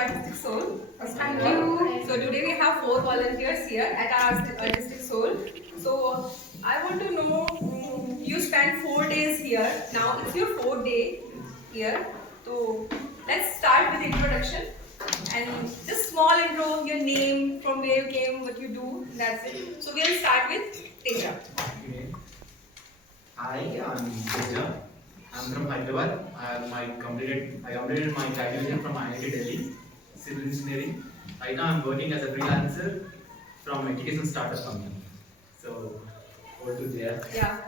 Artistic Soul. Thank you. So today we have 4 volunteers here at our Artistic Soul. So I want to know, you spent 4 days here. Now it's your 4th day here. So let's start with introduction and just small intro, your name, from where you came, what you do. That's it. So we'll start with Teja. Okay. Hi, I'm Teja. I'm from Hyderabad. I completed my graduation from IIT Delhi, civil engineering. Right now, I'm working as a freelancer from education startup company. So, over to Jaya. Yeah.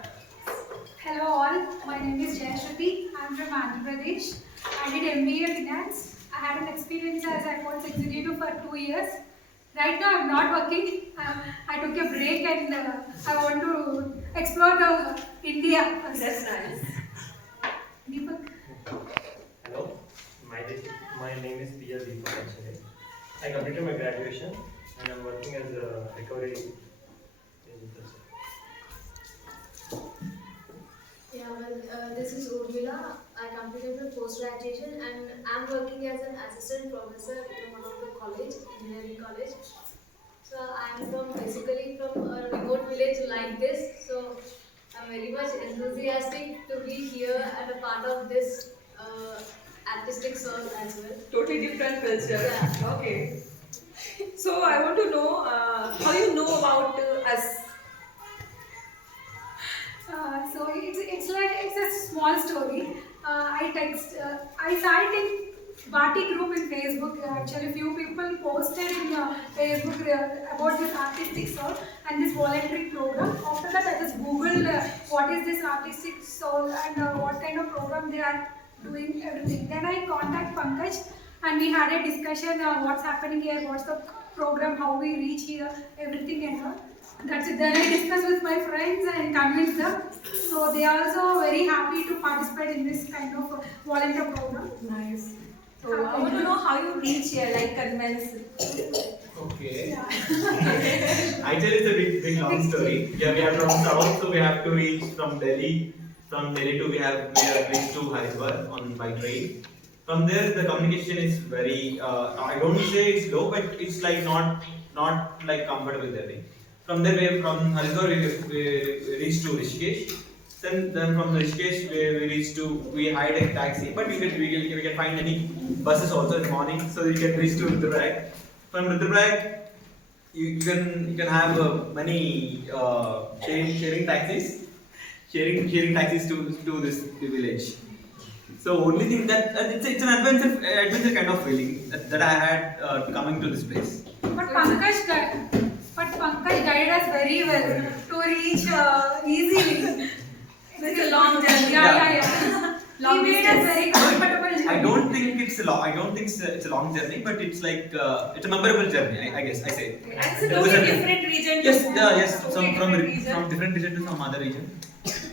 Hello all, my name is Jayashruti. I am from Andhra Pradesh. I did MBA Finance. I had an experience as accounts executive for 2 years. Right now I am not working. I took a break and I want to explore the India. That's nice. Deepak. Hello, my name is P.L. Deepak actually. I completed my graduation and I'm working as a recovery agent. Yeah, well, this is Urmila. I completed my post-graduation and I'm working as an assistant professor in one of the college, engineering college. So I'm basically from a remote village like this. So I'm very much enthusiastic to be here and a part of this artistic soul as well. Totally different culture. Yeah. Okay. So I want to know how you know about us. So it's a small story. I saw it in Bati group in Facebook. Actually, few people posted in Facebook about this artistic soul and this voluntary program. After that, I just googled what is this artistic soul and what kind of program they are doing everything. Then I contact Pankaj and we had a discussion what's happening here, what's the program, how we reach here, everything and all. That's it. Then I discussed with my friends and convinced them. So they are also very happy to participate in this kind of volunteer program. Nice. So I want to know how you reach here, like convince. Okay. Yeah. Actually, it's a big long story. Yeah, we are from south, so we have to reach from Delhi. From Delhi to we have reached to Hyderabad on by train. From there, the communication is very. I don't say it's low, but it's like not like comfortable journey. From there, from Haridwar we reached to Rishikesh. Then from Rishikesh we reached to we hired a taxi, but we can find any buses also in the morning, so you can reach to Rudraprayag. From Rudraprayag, you can have many sharing taxis, sharing taxis to this village. So only thing that it's an adventure kind of feeling that I had coming to this place. But Pankaj guided us very well to reach easily. It's a long journey. Yeah. Long He made us very comfortable journey. I don't think it's a long. I don't think it's a long journey, but it's like it's a memorable journey. I guess I say. And it's a totally different region. Yes, to yes. totally From different region. from different region to some other region.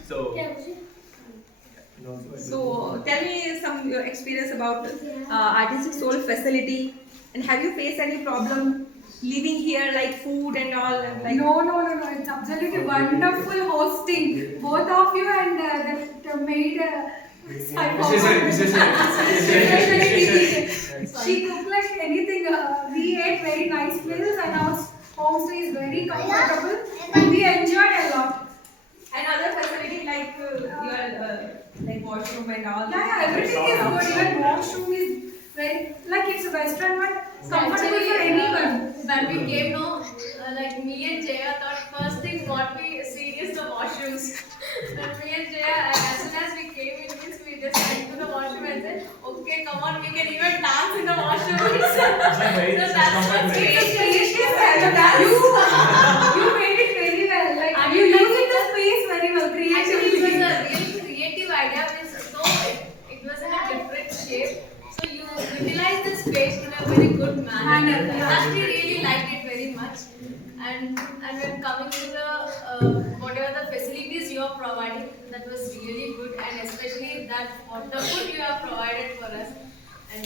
So And also So tell me some your experience about Artistic Soul facility, and have you faced any problem living here, like food and all? And like No. It's absolutely wonderful hosting. Both of you and the maid. She cooked like anything. We ate very nice meals and our homestay is very comfortable. And we enjoyed a lot. and other facility like your like washroom and all. Yeah, everything is good. Even washroom is very like it's a western one, comfortable for anyone. When we came, no, like me and Jaya thought first thing what we see is the washrooms. Then me and Jaya, as soon as we came in, we just went to the washroom and said, okay, come on, we can even dance in the washroom. So that's what You made it very well. Like you using the space very well, Actually, it was creatively. a really creative idea. So it was in a different shape. So you utilize the space in a very good manner. Yeah. We really liked it very much. And when coming to the whatever the facilities you are providing, that was really good, and especially that the food you have provided for us. And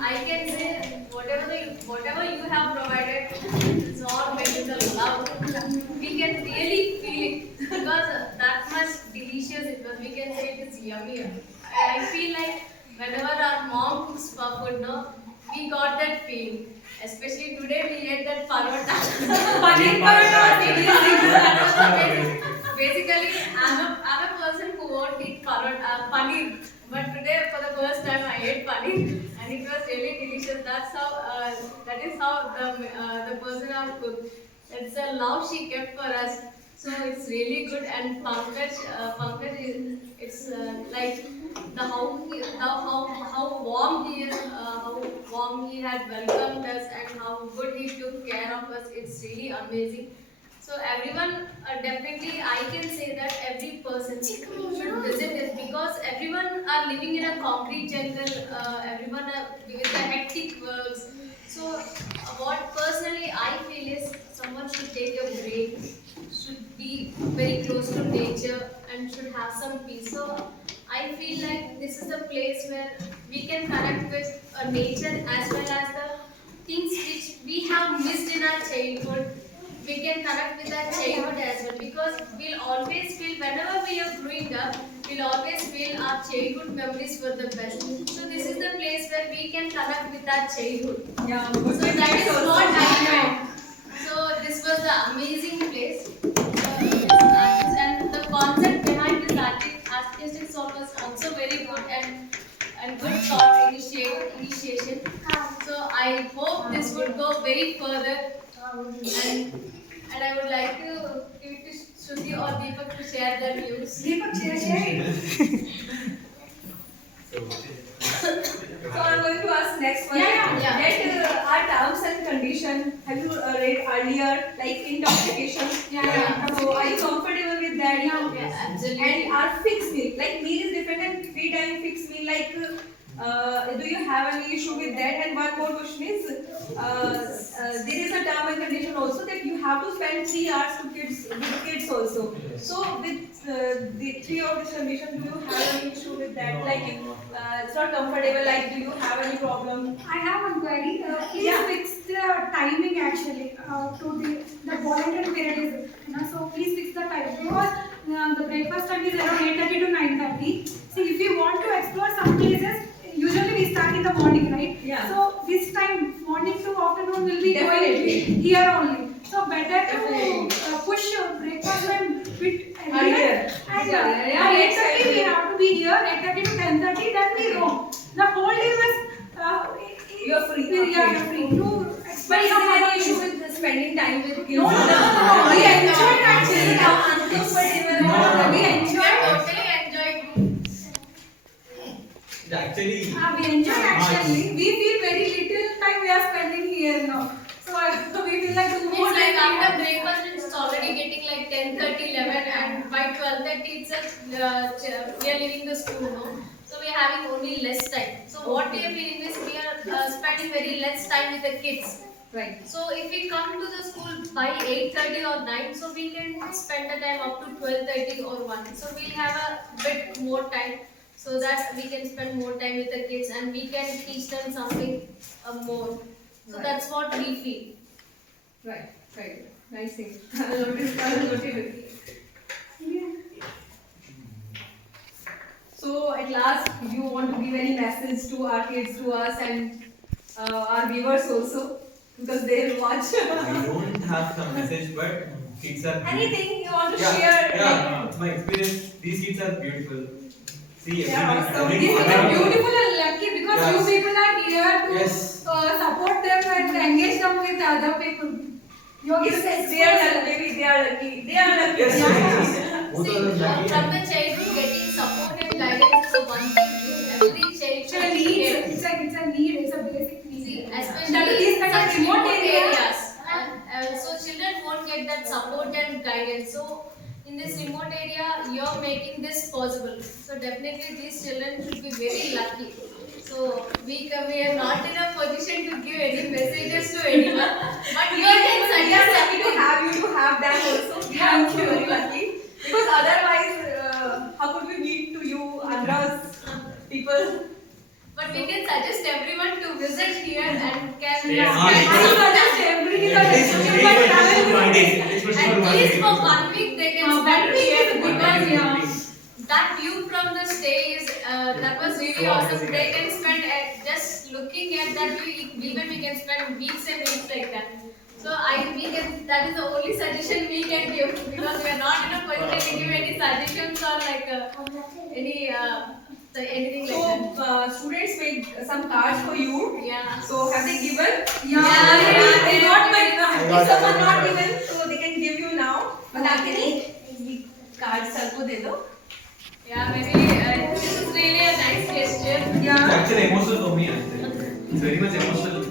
I can say whatever you have provided is all made with the love. We can really feel it because that much delicious it was. We can say it is yummy. I feel like whenever our mom cooks food, no, we got that feel. Especially today we ate that parota. Paneer parota. Basically, I'm a person who won't eat paneer. But today, for the first time, I ate paneer, and it was really delicious. That is how the person who cooked. It's a love she kept for us. So it's really good. And Pankaj is it's like the how warm he is, how warm he had welcomed us, and how good he took care of us. It's really amazing. So everyone, definitely I can say that every person should visit this because everyone are living in a concrete jungle, everyone are with the hectic works. So what personally I feel is someone should take a break, should be very close to nature and should have some peace. So I feel like this is the place where we can connect with nature as well as the things which we have missed in our childhood. We can connect with our childhood as well because we'll always feel whenever we are growing up, we'll always feel our childhood memories were the best. So this is the place where we can connect with our childhood. Yeah. So that is what I meant. So this was the amazing place. And the concept behind this artistic soul was also very good and good thought initiation. So I hope this would go very further. And I would like to give it to Shruti or Deepak to share their views. Deepak, share it. So I'm going to ask next one. Yeah. That our terms and condition, have you read earlier, like intoxication? Yeah. So are you comfortable with that? Yeah, absolutely. And our fixed meal, like meal is different and 3 time fixed meal, like do you have any issue with that? And one more question is, there is a term and condition also that you have to spend 3 hours with kids also. So with the 3 of this condition, do you have any issue with that? Like it's not comfortable, like do you have any problem? I have one query. Please Yeah. fix the timing actually to the voluntary period is, so please fix the time because the breakfast time is around 8:30 to 9:30. See, if we want to explore some places, usually we start in the morning, right? Yeah. So this time, morning to afternoon will be Definitely. going here only. So better to Definitely. push breakfast time bit Earlier. earlier. And Yeah, by next 8:30 time. we have to be here. 8:30 to 10:30, then we roam. The whole day was You're free. Yeah, you're free to But explore is some there other any issue places. with spending time with kids? No. We enjoyed actually. Uncomfortable. No, we We enjoyed. totally enjoyed. Actually, We enjoy actually. We feel very little time we are spending here now. So we feel like the more It's like time we after have- breakfast, it's already getting like 10:30, 11, and by 12:30, we are leaving the school, no? So we are having only less time. So what we are feeling is we are spending very less time with the kids. Right. So if we come to the school by 8:30 or 9, so we can spend the time up to 12:30 or 1. So we'll have a bit more time so that we can spend more time with the kids and we can teach them something more. So Right. that's what we feel. Right. Nice thing. I'll note it. So at last, you want to give any message to our kids, to us, and our viewers also, because they will watch. I don't have some message, but kids are Anything you want to Yeah, share? yeah. My experience, these kids are beautiful. See, Yeah, everyone, awesome. These everyone. people are beautiful and lucky because Yes. you people are here to Yes. support them and engage them with other people. Yes, they are lucky. Maybe they are lucky. They are lucky. Yes, Yeah. Both See, of them lucky. from the childhood, getting support and guidance is the one thing which every child It's a should need. get. It's a need. It's a basic need. See, That especially these in kind of such remote remote areas. areas. So children won't get that support and guidance. So in this remote area, you're making this possible. So definitely these children should be very lucky. So we are not in a position to give any messages to anyone, but we can We are suggest lucky to something. have you, to have them also. We are also very lucky. Because otherwise, how could we meet to you, others, people? But we can suggest everyone to visit here and can Yes. I suggest everyone At least to for travel one with day. us. At least for at one least day. for 1 week they can One spend week here is because good, yeah. that view from the stage, that was really So awesome. amazing. They can spend just looking at that view, even we can spend weeks and weeks like that. So that is the only suggestion we can give because we are not in a position to give any suggestions or like anything So like that. students made some cards for you. Yeah. So have they given? Yeah, I got my card. If someone not given, so they can give you now. Manakini, card sir को दे दो. Yeah, maybe this is really a nice gesture. It's Yeah. actually emotional for me. It's very much emotional.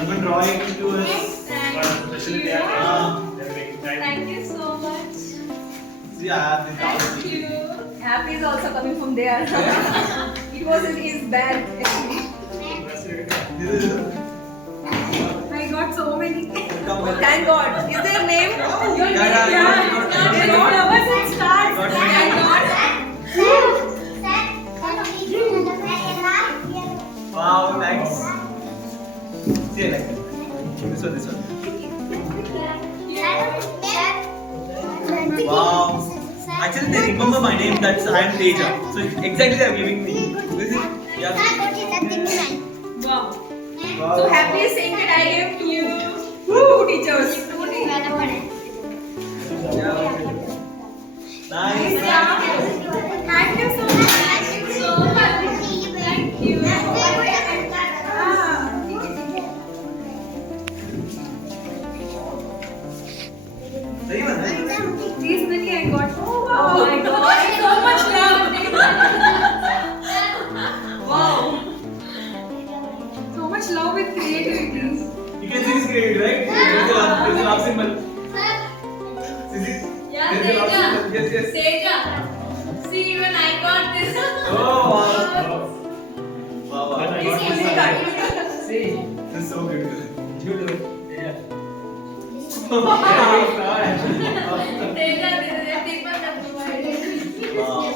Someone drawing to us. Thank Especially they you. are they're making time. Thank you so much. See, I have this Thank house. you. Happy is also coming from there. It was in his bag actually. This is I got so many. Thank God. Is their name? Your name? yeah. There are flowers and stars. Got Thank God. Wow, thanks. See, I like that. This one. Wow. Actually, they remember my name. That's I am Teja. So exactly they are giving me. This is yeah. Wow. Wow. So happy is saying that I gave to you two teachers. Yeah. Nice. Thank you so much. Thank you so much. Thank you. Ah. Very much. These many I got. Oh Oh my God. So much love. Wow. So much love with creativity. You can see this creative, right? There's a love symbol. See this? Yeah, There's a love Teja. symbol. Yes, yes. Teja. See, even I got this. Oh, wow. Wow, When wow. I got Fully this, cut. see, This is so beautiful. yeah. Wow. Teja, this is a people that provided. Wow.